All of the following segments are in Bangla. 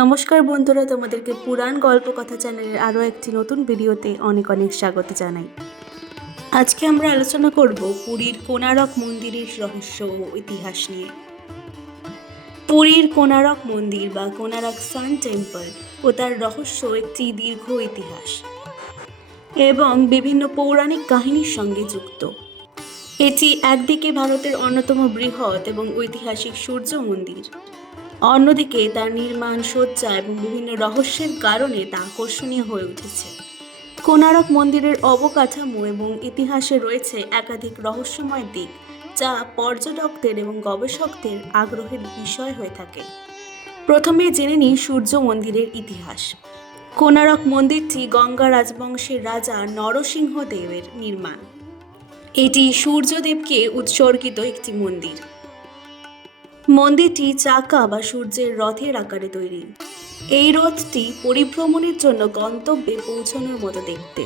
নমস্কার বন্ধুরা, তোমাদেরকে পুরাণ গল্প কথা চ্যানেলের আরও একটি নতুন ভিডিওতে অনেক অনেক স্বাগত জানাই। আজকে আমরা আলোচনা করব পুরীর কোণারক মন্দিরের রহস্য ও ইতিহাস নিয়ে। পুরীর কোণারক মন্দির বা কোণারক সান টেম্পল ও তার রহস্য একটি দীর্ঘ ইতিহাস এবং বিভিন্ন পৌরাণিক কাহিনীর সঙ্গে যুক্ত। এটি একদিকে ভারতের অন্যতম বৃহৎ এবং ঐতিহাসিক সূর্য মন্দির অন্যদিকে তার নির্মাণ সজ্জা এবং বিভিন্ন রহস্যের কারণে তা আকর্ষণীয় হয়ে উঠেছে। কোণারক মন্দিরের অবকাঠামো এবং ইতিহাসে রয়েছে একাধিক রহস্যময় দিক, যা পর্যটকদের এবং গবেষকদের আগ্রহের বিষয় হয়ে থাকে। প্রথমে জেনে নিই সূর্য মন্দিরের ইতিহাস। কোণারক মন্দিরটি গঙ্গা রাজবংশের রাজা নরসিংহ দেবের নির্মাণ। এটি সূর্যদেবকে উৎসর্গিত একটি মন্দির। মন্দিরটি চাকা বা সূর্যের রথের আকারে তৈরি। এই রথটি পরিভ্রমণের জন্য গন্তব্যে পৌঁছানোর মতো দেখতে।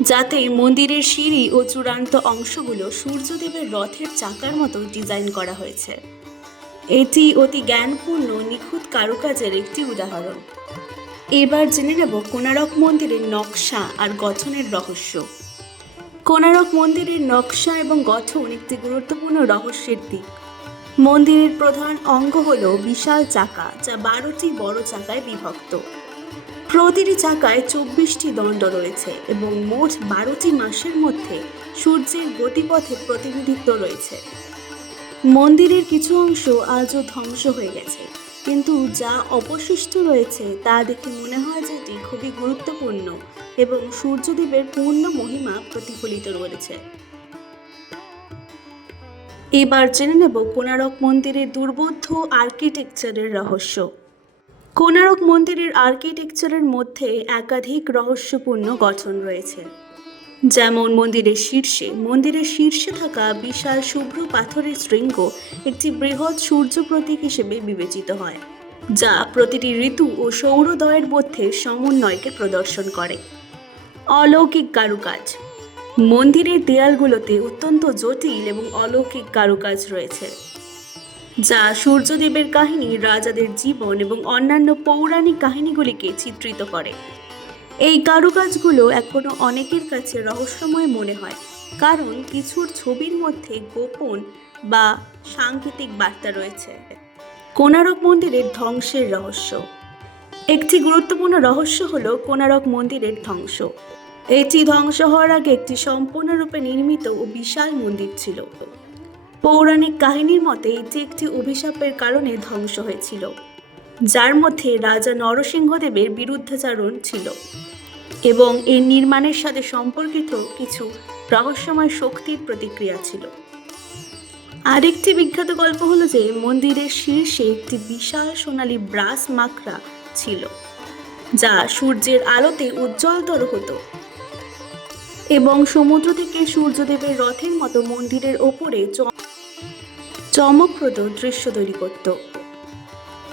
যাতে মন্দিরের সিঁড়ি ও চূড়ান্ত অংশগুলো সূর্যদেবের রথের চাকার মতো ডিজাইন করা হয়েছে। এটি অতি জ্ঞানপূর্ণ নিখুঁত কারুকাজের একটি উদাহরণ। এবার জেনে নেব কোণারক মন্দিরের নকশা আর গঠনের রহস্য। কোণারক মন্দিরের নকশা এবং গঠন একটি গুরুত্বপূর্ণ রহস্যের দিক। মন্দিরের প্রধান অঙ্গ হল বিশাল চাকা, যা বারোটি বড় চাকায় বিভক্ত। প্রতিটি চাকায় চব্বিশটি দণ্ড রয়েছে এবং মোট বারোটি মাসের মধ্যে সূর্যের গতিপথে প্রতিনিধিত্ব রয়েছে। মন্দিরের কিছু অংশ আজও ধ্বংস হয়ে গেছে, কিন্তু যা অবশিষ্ট রয়েছে তা দেখে মনে হয় যে এটি খুবই গুরুত্বপূর্ণ এবং সূর্যদেবের পূর্ণ মহিমা প্রতিফলিত রয়েছে। এবার জেনে নেব কোণারক মন্দিরের দুর্বোধ্য আর্কিটেকচারের রহস্য। কোণারক মন্দিরের আর্কিটেকচারের মধ্যে একাধিক রহস্যপূর্ণ গঠন রয়েছে। যেমন মন্দিরের শীর্ষে মন্দিরের শীর্ষে থাকা বিশাল শুভ্র পাথরের শৃঙ্গ একটি বৃহৎ সূর্য প্রতীক হিসেবে বিবেচিত হয়, যা প্রতিটি ঋতু ও সৌরদয়ের মধ্যে সমন্বয়কে প্রদর্শন করে। অলৌকিক কারুকাজ মন্দিরের দেয়ালগুলোতে অত্যন্ত জটিল এবং অলৌকিক কারুকাজ রয়েছে, যা সূর্যদেবের কাহিনী, রাজাদের জীবন এবং অন্যান্য পৌরাণিক কাহিনীগুলিকে চিত্রিত করে। এই কারুকাজগুলো এখনও অনেকের কাছে রহস্যময় মনে হয়, কারণ কিছুর ছবির মধ্যে গোপন বা সাংকেতিক বার্তা রয়েছে। কোণারক মন্দিরের ধ্বংসের রহস্য। একটি গুরুত্বপূর্ণ রহস্য হলো কোণারক মন্দিরের ধ্বংস। এটি ধ্বংস হওয়ার আগে একটি সম্পূর্ণরূপে নির্মিত ও বিশাল মন্দির ছিল। পৌরাণিক কাহিনীর মতে এটি একটি অভিশাপের কারণে ধ্বংস হয়েছিল, যার মধ্যে রাজা নরসিংহদেবের বিরুদ্ধাচারণ ছিল এবং এর নির্মাণের সাথে সম্পর্কিত কিছু রহস্যময় শক্তির প্রতিক্রিয়া ছিল। আরেকটি বিখ্যাত গল্প হলো যে মন্দিরের শীর্ষে একটি বিশাল সোনালী ব্রাস মাকড়া ছিল, যা সূর্যের আলোতে উজ্জ্বলতর হতো। এবং সমুদ্র থেকে সূর্যদেবের রথের মতো মন্দিরের ওপরে চমকপ্রদ দৃশ্য তৈরি করত।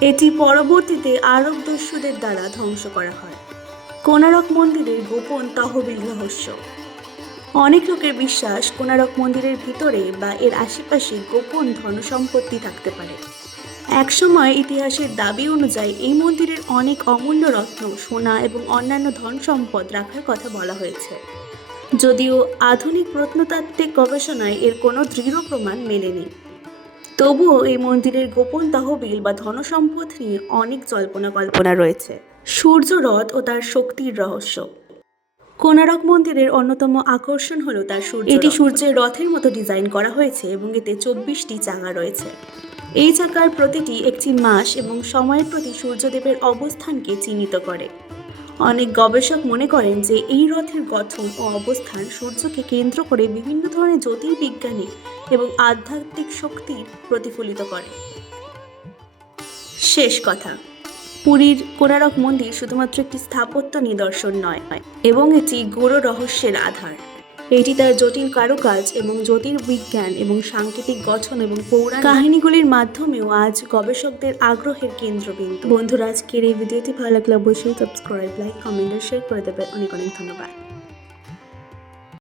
এটি পরবর্তীতে আরব দস্যুদের দ্বারা ধ্বংস করা হয়। কোণারক মন্দিরের গোপন তহবিল রহস্য। অনেক লোকের বিশ্বাস কোণারক মন্দিরের ভিতরে বা এর আশেপাশে গোপন ধনসম্পত্তি থাকতে পারে। একসময় ইতিহাসের দাবি অনুযায়ী এই মন্দিরের অনেক অমূল্য রত্ন, সোনা এবং অন্যান্য ধন সম্পদ রাখার কথা বলা হয়েছে। যদিও আধুনিক প্রত্নতাত্ত্বিক গবেষণায় এর কোনো দৃঢ় প্রমাণ মেলেনি। তবুও এই মন্দিরের গোপন তহবিল বা ধনসম্পদ নিয়ে অনেক জল্পনা কল্পনা রয়েছে। সূর্যরথ ও তার শক্তির রহস্য। কোনারক মন্দিরের অন্যতম আকর্ষণ হলো তার সূর্য এটি সূর্যের রথের মতো ডিজাইন করা হয়েছে এবং এতে চব্বিশটি চাঙা রয়েছে। এই চাকার প্রতিটি একটি মাস এবং সময়ের প্রতি সূর্যদেবের অবস্থানকে চিহ্নিত করে। অনেক গবেষক মনে করেন যে এই রথের গঠন ও অবস্থান সূর্যকে কেন্দ্র করে বিভিন্ন ধরনের জ্যোতির্বিজ্ঞানী এবং আধ্যাত্মিক শক্তির প্রতিফলিত করে। শেষ কথা, পুরীর কোনারক মন্দির শুধুমাত্র একটি স্থাপত্য নিদর্শন নয়, এবং এটি গৌর রহস্যের আধার। এটি তার জটিল কারুকাজ এবং জ্যোতির্বিজ্ঞান এবং সাংকেতিক গঠন এবং পৌরাণিক কাহিনীগুলির মাধ্যমেও আজ গবেষকদের আগ্রহের কেন্দ্রবিন্দু। বন্ধুরা, আজকের এই ভিডিওটি ভালো লাগলে অবশ্যই সাবস্ক্রাইব লাইক কমেন্ট শেয়ার করে দেবে অনেক অনেক ধন্যবাদ।